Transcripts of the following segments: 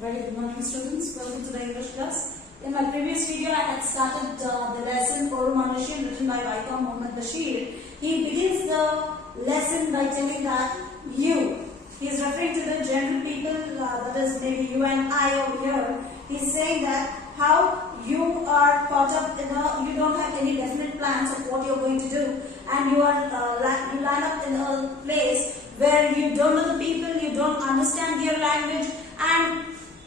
Very good morning, students. Welcome to the English class. In my previous video, I had started the lesson Oru Manushin written by Vaikom Muhammad Bashir. He begins the lesson by telling that you. He is referring to the general people, that is maybe you and I over here. He is saying that how you are caught up in you don't have any definite plans of what you are going to do, and you are you line up in a place where you don't know the people, you don't understand their language, and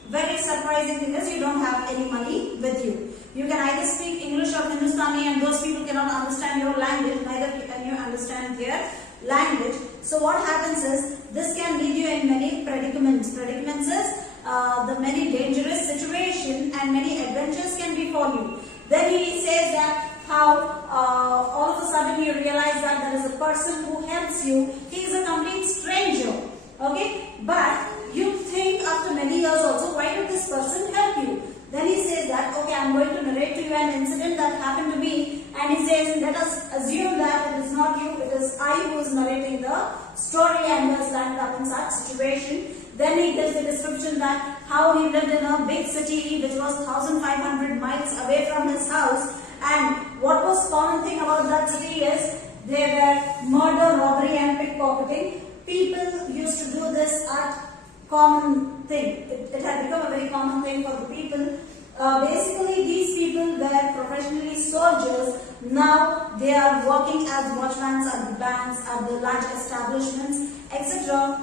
very surprising thing is you don't have any money with you. You can either speak English or Hindustani, and those people cannot understand your language, neither can you understand their language. So what happens is, this can lead you in many predicaments. Predicaments is the many dangerous situation, and many adventures can befall you. Then he says that how all of a sudden you realize that there is a person who helps you. He is a complete stranger, okay? But you think after many years also, why did this person help you? Then he says that, okay, I am going to narrate to you an incident that happened to me. And he says, let us assume that it is not you, it is I who is narrating the story and who has landed up in such situation. Then he gives the description that how he lived in a big city which was 1500 miles away from his house. And what was common thing about that city is there were murder, robbery and pickpocketing. People used to do this at common thing. It had become a very common thing for the people. Basically, these people were professionally soldiers. Now they are working as watchmen at the banks, at the large establishments, etc.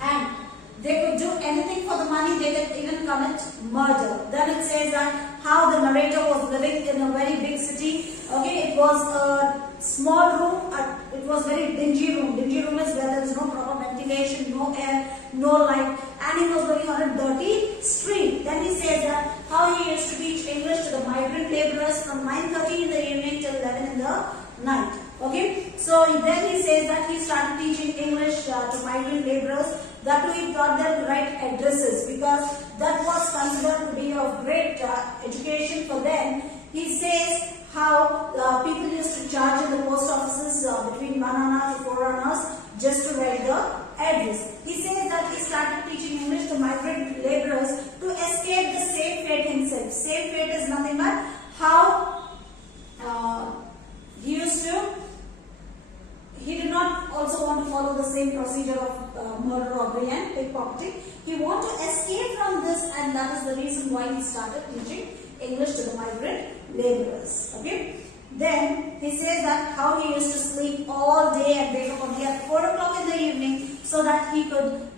And they could do anything for the money. They could even commit murder. Then it says that how the narrator was living in a very big city. Okay, it was a small room. It was very dingy room. Dingy room is where there is no proper ventilation, no air, no light, and he was living on a dirty street. Then he says that how he used to teach English to the migrant laborers from 9:30 in the evening till 11 in the night. Okay, so then he says that he started teaching English to migrant laborers. That too, he taught them to write addresses because that was considered to be of great education for them. He says how people used to charge in the post offices between 1 anna to 4 annas just to write the address. He says that he started teaching English to migrant laborers to escape the same fate himself. Same fate is nothing but how he did not also want to follow the same procedure of murder, robbery and pickpocketing. He wanted to escape from this, and that is the reason why he started teaching English to the migrant laborers. Okay. Then he says that how he used to sleep all day and wake up only at 4 o'clock in the evening so that he could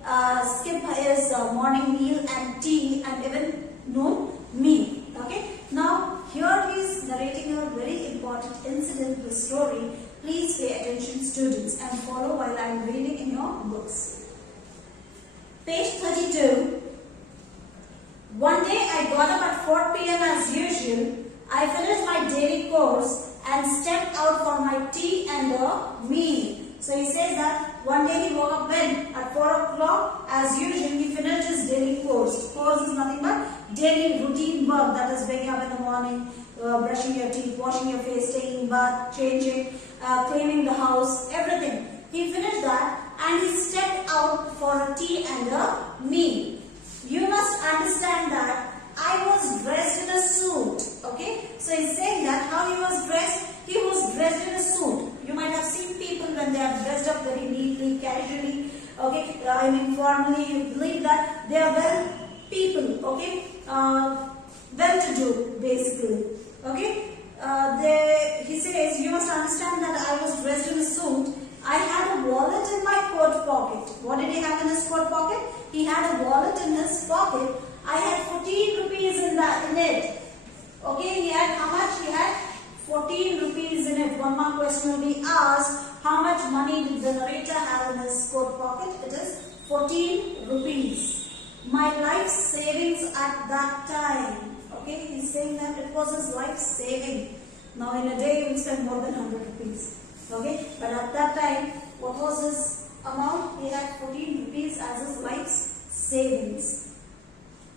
skip his morning meal and tea and even noon meal. Okay. Now here he is narrating a very important incident, the story. Please pay attention, students, and follow while I am reading in your books. Page 32. One day I got up at 4 p.m. as usual. I finished my daily course and stepped out for my tea and a meal. So he says that one day he woke up when? At 4 o'clock as usual. He finished his daily course. Course is nothing but daily routine work, that is waking up in the morning, brushing your teeth, washing your face, taking bath, changing, cleaning the house, everything. He finished that and he stepped out for a tea and a meal. You must understand that I was dressed in a suit. Okay, so he's saying that how he was dressed. He was dressed in a suit. You might have seen people when they are dressed up very neatly, casually. Okay, I mean formally. You believe that they are well people. Okay, well-to-do basically. Okay, he says you must understand that I was dressed in a suit. I had a wallet in my coat pocket. What did he have in his coat pocket? He had a wallet in his pocket. I had 14 rupees in it. Okay, he had how much? He had 14 rupees in it. One more question will be asked. How much money did the narrator have in his coat pocket? It is 14 rupees. My life savings at that time. Okay, he's saying that it was his life saving. Now in a day he will spend more than 100 rupees. Okay, but at that time, what was his amount? He had 14 rupees as his life's savings.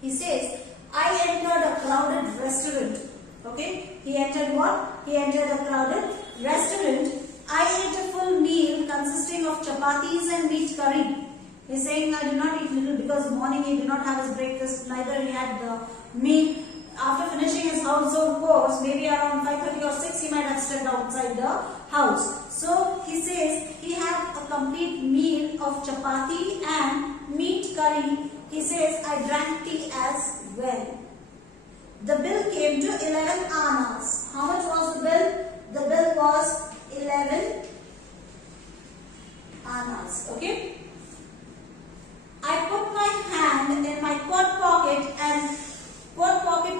He says, I entered a crowded restaurant. Okay, he entered what? He entered a crowded restaurant. I ate a full meal consisting of chapatis and meat curry. He's saying I did not eat little because morning he did not have his breakfast, neither he had the meal. After finishing his household chores, maybe around 5:30 or 6, he might have stepped outside the house. So he says he had a complete meal of chapati and meat curry. He says, I drank tea as well. The bill came to 11 annas. How much was the bill? The bill was 11 annas. Okay. I put my hand in my coat pocket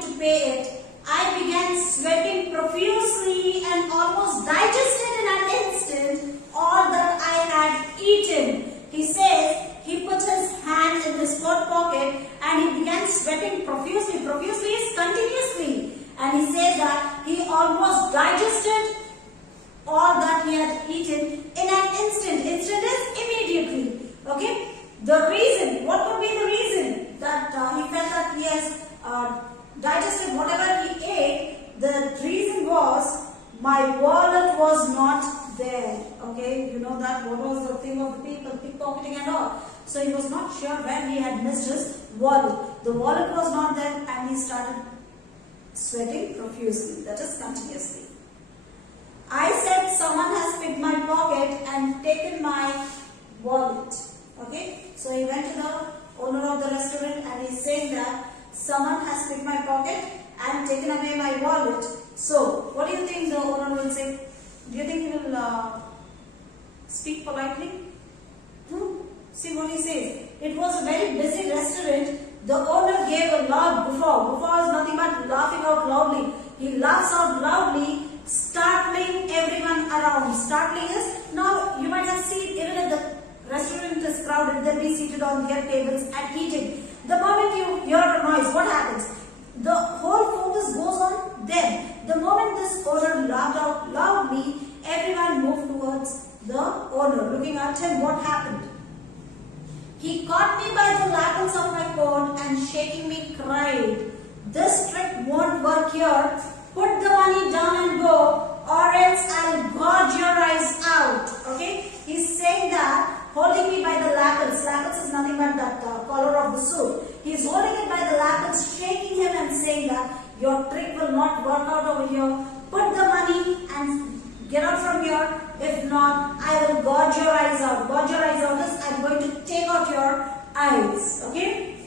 to pay it. I began sweating profusely and almost digested in an instant all that I had eaten. He says he put his hand in his coat pocket and he began sweating profusely. Profusely is continuously. And he says that he almost digested all that he had eaten in an instant. Instant is immediately. Okay. The reason, what could be the reason that he felt that he has digested whatever he ate? The reason was my wallet was not there. Okay, you know that what was the thing of the people pickpocketing and all. So he was not sure where he had missed his wallet. The wallet was not there and he started sweating profusely. That is continuously. I said someone has picked my pocket and taken my wallet. Okay, so he went to the owner of the restaurant and he's saying that someone has picked my pocket and taken away my wallet. So, what do you think the owner will say? Do you think he will speak politely? See what he says. It was a very busy restaurant. The owner gave a loud guffaw. Guffaw is nothing but laughing out loudly. He laughs out loudly, startling everyone around. Startling is, now you might have seen even at the restaurant is crowded, they'll be seated on their tables and eating. The moment you hear a noise, what happens? The whole focus goes on them. The moment this owner laughed out loudly, everyone moved towards the owner, looking at him. What happened? He caught me by the lapels of my coat and shaking me cried, "This trick won't work here. Put the money down and go, or else I'll gouge your eyes out." Okay? He's saying that, holding me by the lapels. Lapels is nothing but that collar of the suit. He's holding it by the lapels, shaking him and saying that your trick will not work out over here. Put the money and get out from here. If not, I will gouge your eyes out. Gouge your eyes out is I'm going to take out your eyes. Okay?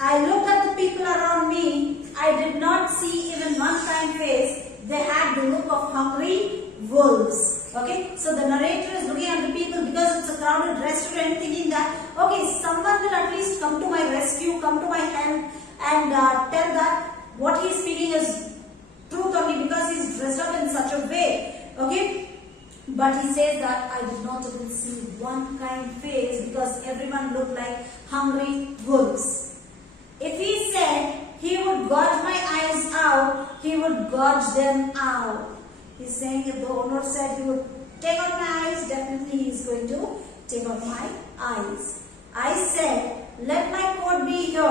I looked at the people around me. I did not see even one kind face. They had the look of hungry wolves. Okay, so the narrator is looking at the people because it's a crowded restaurant, thinking that, okay, someone will at least come to my rescue, come to my help and tell that what he is speaking is truth only because he is dressed up in such a way. Okay, but he says that I did not even see one kind face because everyone looked like hungry wolves. If he said he would gouge my eyes out, he would gouge them out. He's saying if the owner said he would take out my eyes, definitely he is going to take out my eyes. I said, let my coat be here.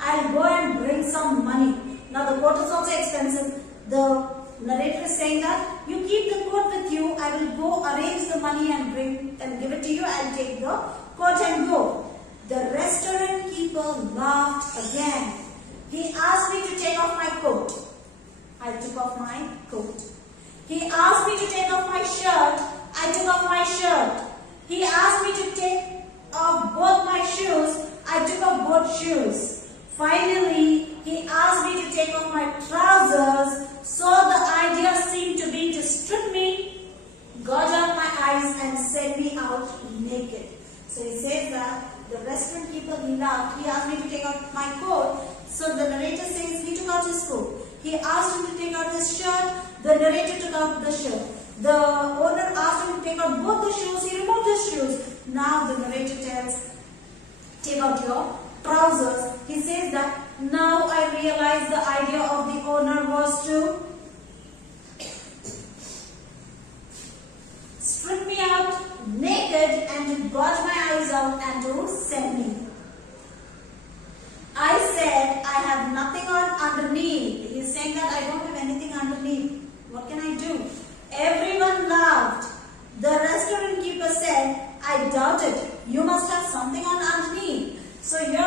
I'll go and bring some money. Now the coat is also expensive. The narrator is saying that you keep the coat with you. I will go arrange the money and bring and give it to you. I'll take the coat and go. The restaurant keeper laughed again. He asked me to take off my coat. I took off my coat. He asked me to take off my shirt. I took off my shirt. He asked me to take off both my shoes. I took off both shoes. Finally, he asked me to take off my trousers. So the idea seemed to be to strip me, gouge out my eyes and send me out naked. So he says that the restaurant keeper, he laughed. He asked me to take out my coat. So the narrator says he took out his coat. He asked him to take out his shirt. The narrator took out the shirt. The owner asked him to take out both the shoes. He removed his shoes. Now the narrator tells, take out your trousers. He says that now I realize the idea of the owner was to strip me out naked and to gouge my eyes out and to send me. I said I have nothing on underneath. He is saying that I don't have anything underneath. What can I do? Everyone laughed. The restaurant keeper said, I doubt it. You must have something on underneath. So here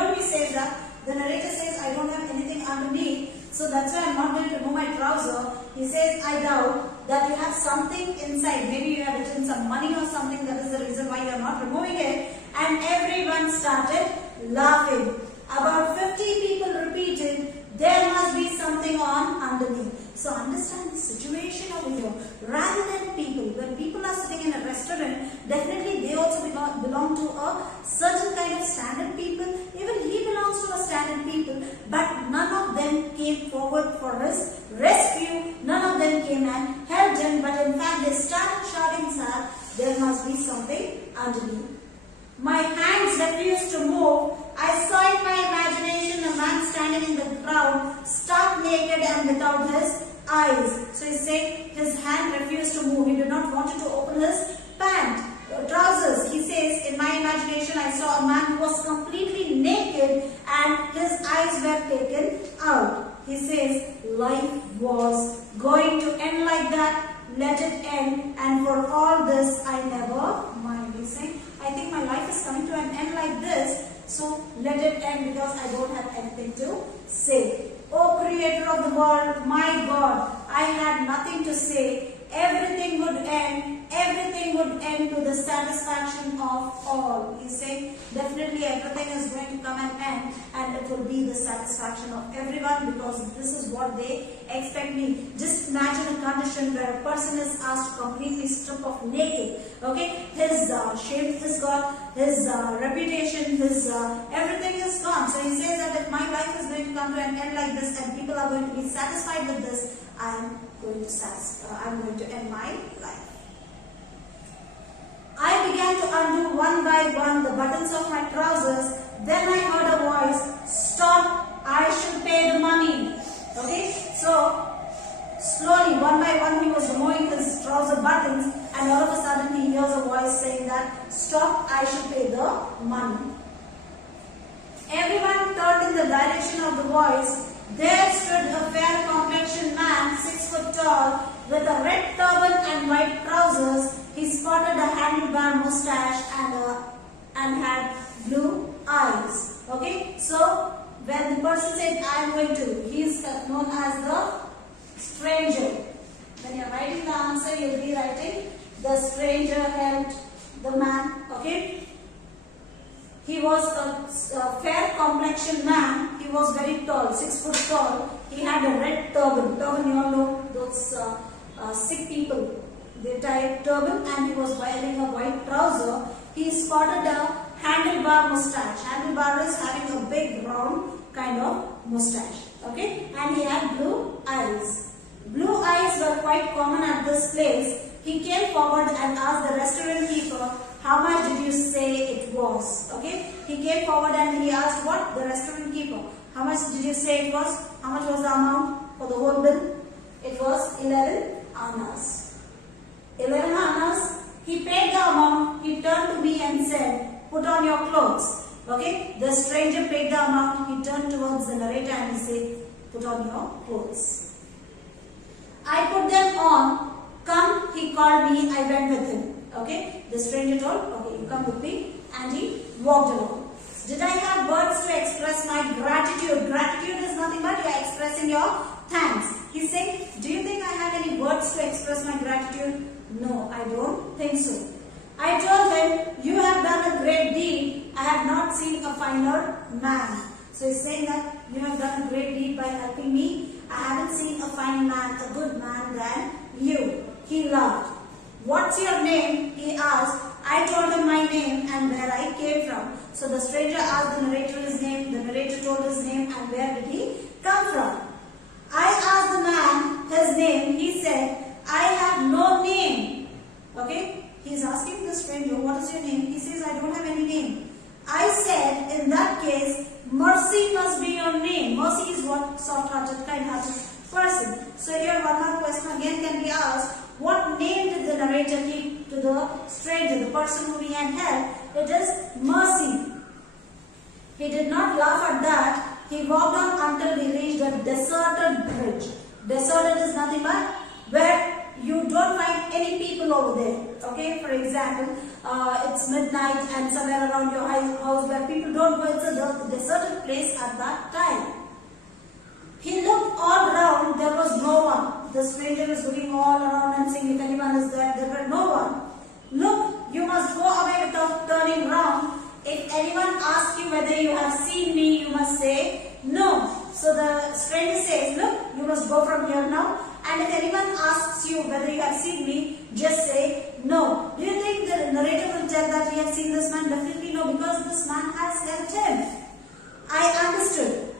something inside. Maybe you have written some money or something. That is the reason why you are not removing it. And everyone started laughing. About 50 people repeated, there must be something on underneath. So understand the situation over here. Rather than people, when people are sitting in a restaurant, definitely they also belong to a certain kind of standard people. Even he belongs to a standard people. But none of them came forward for his rescue. None of them came and helped him. But in fact, they started shouting, "Sir, there must be something underneath." My hands refused to move. I saw in my imagination a man standing in the crowd, stark naked and without his eyes. So he's saying his hand refused to move. He did not want to open his trousers. He says, in my imagination I saw a man who was completely naked and his eyes were taken out. He says, life was going to end like that. Let it end, and for all this I never mind. He's saying, I think my life is coming to an end like this, so let it end because I don't have anything to say. O Creator of the world, my God, I had nothing to say. Everything would end. Everything would end to the satisfaction of all. He's saying definitely everything is going to come and end, and it will be the satisfaction of everyone because this is what they expect me. Just imagine a condition where a person is asked to completely strip off naked. Okay, his shape is gone, his reputation, his everything is gone. So he says that if my life is going to come to an end like this and people are going to be satisfied with this, I'm going to end my life. I began to undo one by one the buttons of my trousers. Then I heard a voice, "Stop, I should pay the money." Okay, so slowly, one by one, he was removing his trouser buttons, and all of a sudden he hears a voice saying that, "Stop, I should pay the money." Everyone turned in the direction of the voice. There stood a fair complexioned man, 6 foot tall, with a red turban and white trousers. He sported a handlebar mustache and had blue eyes. Okay, so when the person said, "I am going to," he is known as the stranger. When you are writing the answer, you will be writing the stranger helped the man. Okay. He was a fair complexioned man. He was very tall, 6 foot tall. He had a red turban. Turban, you all know those sick people. They tie a turban, and he was wearing a white trouser. He sported a handlebar mustache. Handlebar is having a big round kind of mustache. Okay, and he had blue eyes. Blue eyes were quite common at this place. He came forward and asked the restaurant keeper, "How much did you say it was?" Okay, he came forward and he asked what? The restaurant keeper. "How much did you say it was?" How much was the amount for the whole bill? It was 11 annas. 11 annas. He paid the amount. He turned to me and said, "Put on your clothes." Okay, the stranger paid the amount. He turned towards the narrator and he said, "Put on your clothes." I put them on. "Come," he called me. I went with him. Okay, the stranger told, "Okay, you come with me," and he walked along. Did I have words to express my gratitude? Gratitude is nothing but you are expressing your thanks. He's saying, "Do you think I have any words to express my gratitude?" No, I don't think so. I told him, "You have done a great deed. I have not seen a finer man." So he's saying that you have done a great deed by helping me. I haven't seen a fine man, a good man than you. He laughed. "What's your name?" he asked. I told him my name and where I came from. So the stranger asked the narrator his name. The narrator told his name and where did he come from. I asked the man his name. He said, "I have no name." Okay, he is asking the stranger, "What is your name?" He says, "I don't have any name." I said, "In that case, Mercy must be your name." Mercy is what? Soft-hearted, kind-hearted person. So here one more question again can be asked. What name did the narrator give to the stranger, the person whom he had helped? It is Mercy. He did not laugh at that. He walked on until we reached a deserted bridge. Deserted is nothing but where you don't find any people over there. Okay, for example, it's midnight and somewhere around your house where people don't go. It's a deserted place at that time. He looked all around, there was no one. The stranger was looking all around and saying, if anyone is there, there were no one. Look, you must go away without turning round. If anyone asks you whether you have seen me, you must say no. So the stranger says, look, you must go from here now. And if anyone asks you whether you have seen me, just say no. Do you think the narrator will tell that he has seen this man? Definitely no, because this man has helped him. I understood.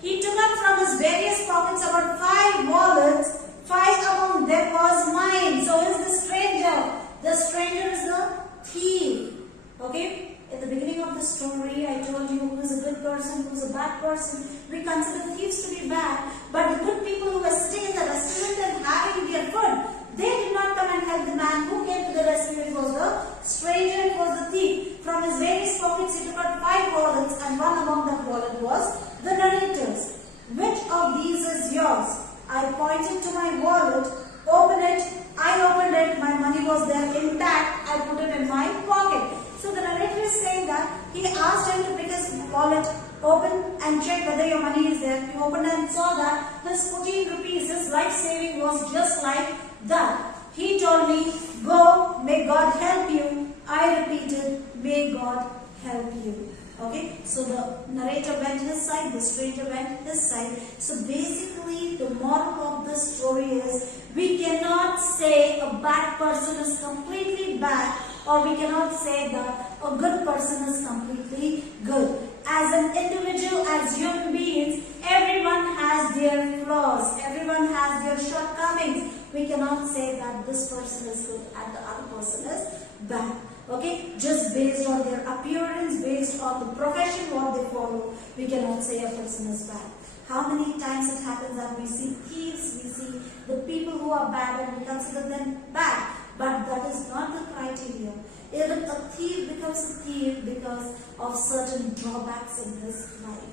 He took up from his various pockets about 5 wallets. 5 among them was mine. So is the stranger. The stranger is the thief. Okay? In the beginning of the story, I told you who is a good person, who is a bad person. We consider thieves to be bad. But the good people who were sitting in the restaurant and having their food, they did not come and help the man who came to the restaurant. It was the stranger, it was the thief. From his various pockets, he took out 5 wallets, and one among that wallet was the narrator's. Which of these is yours? I pointed to my wallet. Open it. I opened it. My money was there intact. I put it in my pocket. So the narrator is saying that he asked him to pick his wallet, open and check whether your money is there. He opened and saw that his 14 rupees, his life saving was just like that. He told me, go, may God help you. I repeated, may God help you. Okay, so the narrator went his side, the stranger went his side. So basically the moral of this story is, we cannot say a bad person is completely bad, or we cannot say that a good person is completely good. As an individual, as human beings, everyone has their flaws, everyone has their shortcomings. We cannot say that this person is good and the other person is bad. Okay, just based on their appearance, based on the profession what they follow, we cannot say a person is bad. How many times it happens that we see thieves, we see the people who are bad and we consider them bad. But that is not the criteria. Even a thief becomes a thief because of certain drawbacks in his life.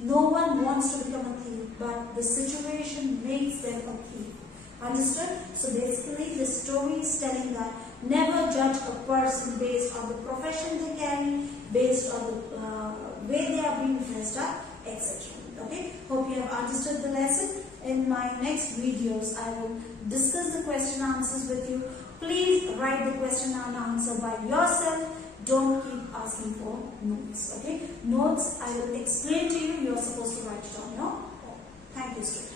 No one wants to become a thief, but the situation makes them a thief. Understood? So basically the story is telling that never judge a person based on the profession they carry, based on the way they are being dressed up, etc. Okay? Hope you have understood the lesson. In my next videos, I will discuss the question answers with you. Please write the question and answer by yourself. Don't keep asking for notes. Okay? Notes I will explain to you. You are supposed to write it on your own. Thank you, students.